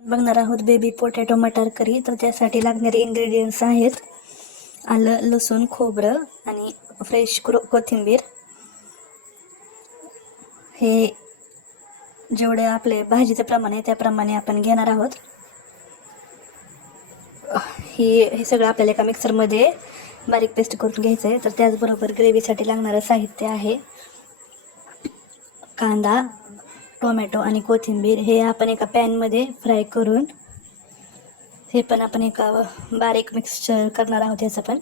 बघणार आहोत baby potato मटार करी. तर त्यासाठी लागणारे इंग्रेडियंट्स आहेत आलं, लसूण, खोबरं आणि फ्रेश कोथिंबीर. हे जेवढे आपले भाजीचं प्रमाण आहे त्याप्रमाणे आपण घेणार आहोत. हे सगळं आपल्याला एका मिक्सरमध्ये बारीक पेस्ट करून घ्यायचं आहे. तर त्याचबरोबर ग्रेव्हीसाठी लागणारं साहित्य आहे कांदा, टोमॅटो आणि कोथिंबीर. हे आपण एका पॅनमध्ये फ्राय करून हे पण आपण एका बारीक मिक्सचर करणार आहोत. याचं पण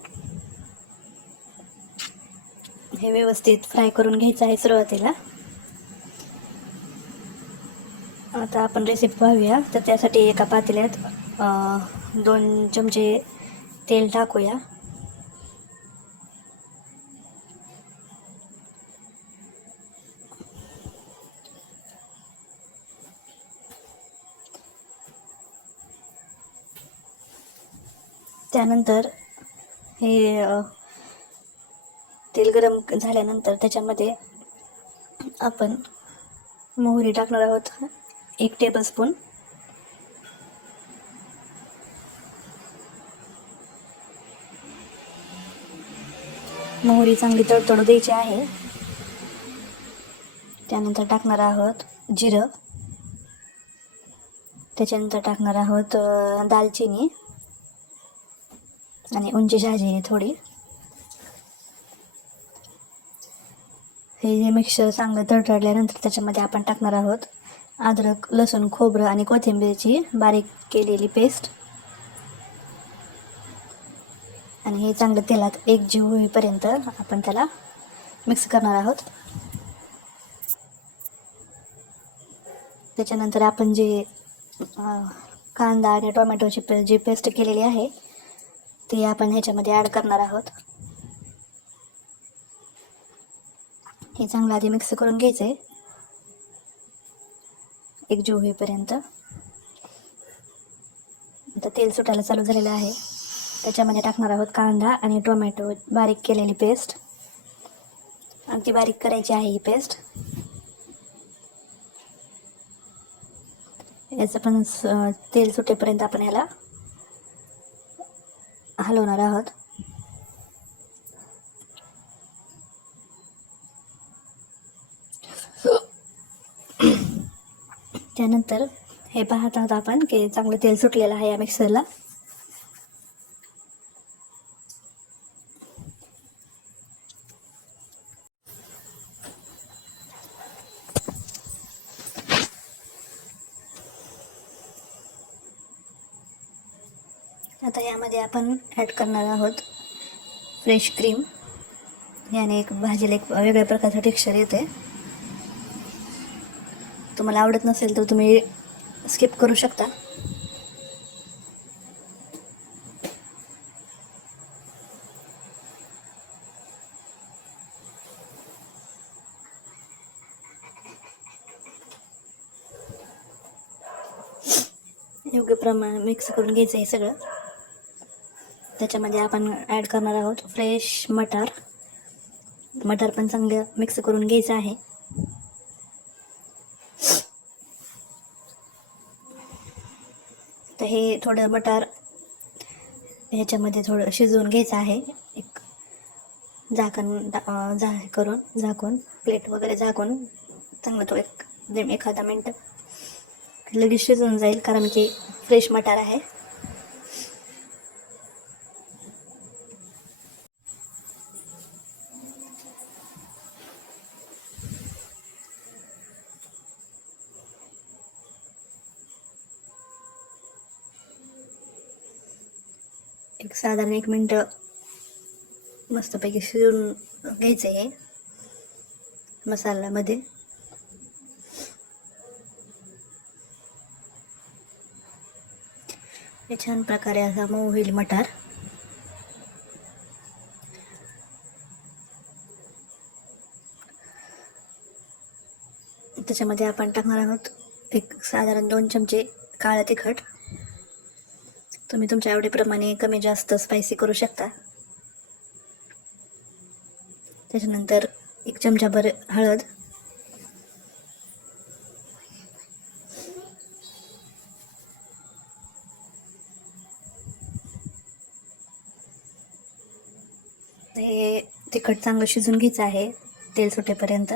हे व्यवस्थित फ्राय करून घ्यायचं आहे सुरुवातीला. आता आपण रेसिपी पाहूया. तर त्यासाठी एका पातेल्यात 2 चमचे तेल टाकूया. त्यानंतर हे तेल गरम झाल्यानंतर त्याच्यामध्ये आपण मोहरी टाकणार आहोत 1 टेबलस्पून. मोहरी चांगली तडतडू द्यायची आहे. त्यानंतर टाकणार आहोत जिरं. त्याच्यानंतर टाकणार आहोत दालचिनी आणि उंची शहाजिरी थोडी. हे मिक्सर चांगलं तडतडल्यानंतर त्याच्यामध्ये आपण टाकणार आहोत अद्रक, लसूण, खोबरं आणि कोथिंबीरची बारीक केलेली पेस्ट. आणि हे चांगलं तेलात एकजीव होईपर्यंत आपण त्याला मिक्स करणार आहोत. त्याच्यानंतर आपण जे कांदा आणि टोमॅटोची जी पेस्ट केलेली आहे ती आपण ह्याच्यामध्ये ॲड करणार आहोत. हे चांगलं आधी मिक्स करून घ्यायचं आहे एकजीव होईपर्यंत. आता तेल सुटायला चालू झालेलं आहे. त्याच्यामध्ये टाकणार आहोत कांदा आणि टोमॅटो बारीक केलेली पेस्ट. अगदी बारीक करायची आहे ही पेस्ट. याचं पण तेल सुटेपर्यंत आपण याला हलवणार आहोत. त्यानंतर हे पाहत आहोत आपण की चांगलं तेल सुटलेलं आहे या मिक्सरला. आता यामध्ये आपण ॲड करणार आहोत फ्रेश क्रीम. याने एक भाजीला एक वेगळ्या प्रकारचं टेक्स्चर येते. तुम्हाला आवडत नसेल तर तुम्ही स्किप करू शकता. योग्य प्रमाण मिक्स करून घ्यायचं आहे सगळं. त्याच्यामध्ये आपण ॲड करणार आहोत फ्रेश मटार. मटार पण चांगलं मिक्स करून घ्यायचं आहे. तर हे थोडं मटार ह्याच्यामध्ये थोडं शिजवून घ्यायचं आहे. एक झाकून प्लेट वगैरे झाकून चांगलं तो एखादा मिनटं लगेच शिजून जाईल कारण की फ्रेश मटार आहे. एक साधारण 1 मिनटं मस्तपैकी शिजवून घ्यायचं आहे मसाल्यामध्ये. हे छान प्रकारे असा मऊ होईल मटार. त्याच्यामध्ये आपण टाकणार आहोत एक साधारण 2 चमचे काळं तिखट. तुम्ही तुमच्या आवडीप्रमाणे कमी जास्त स्पायसी करू शकता. त्याच्यानंतर 1 चमचाभर हळद, हे तिखट चांगलं शिजून घ्यायचं आहे तेल सुटेपर्यंत.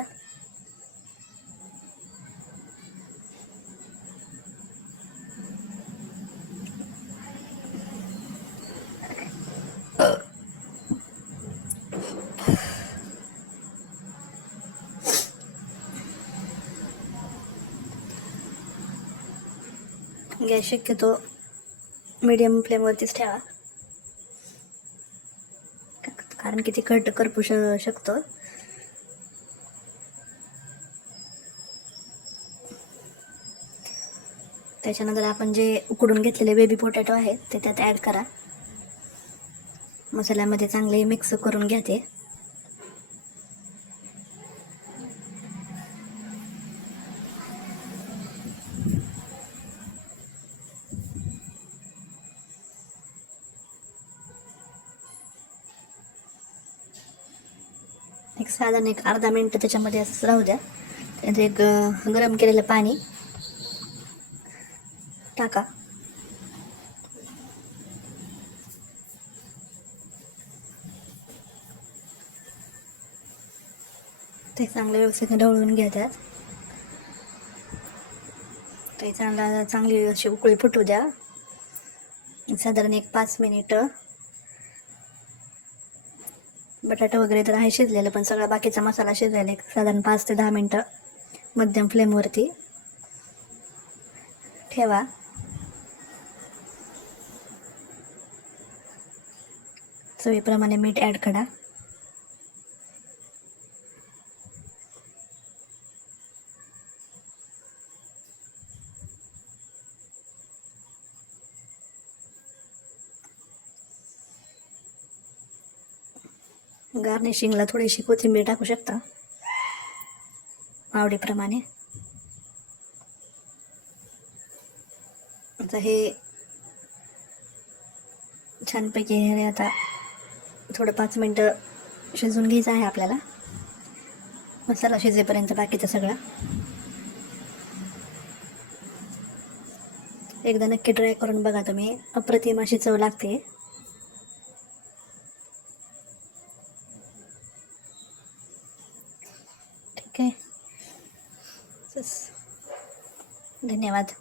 गॅस शक्यतो मीडियम फ्लेमवरतीच ठेवा, कारण की तिखट करपू शकतो. त्याच्यानंतर आपण जे उकडून घेतलेले बेबी पोटॅटो आहेत ते त्यात ॲड करा. मसाल्यामध्ये चांगले मिक्स करून घ्या ते. साधारण एक अर्धा मिनिट त्याच्यामध्ये असं राहू द्या. त्यात एक गरम केलेलं पाणी टाका. ते चांगलं व्यवस्थित ढवळून घ्या त्यात. ते चांगली अशी उकळी फुटू द्या. साधारण एक 5 मिनिटं. बटाटा वगैरे तर आहे शिजलेलं, पण सगळा बाकीचा मसाला शिजलेला एक साधारण 5 ते 10 मिनिटं मध्यम फ्लेमवरती ठेवा. चवीप्रमाणे मीठ ॲड करा. गार्निशिंगला थोडीशी कोथिंबीर टाकू शकता आवडीप्रमाणे. आता हे छानपैकी हे आता थोडं 5 मिनिटं शिजवून घ्यायचं आहे आपल्याला, मसाला शिजेपर्यंत बाकीचा सगळा. एकदा नक्की ट्राय करून बघा तुम्ही, अप्रतिम अशी चव लागते. ठीक आहे, धन्यवाद.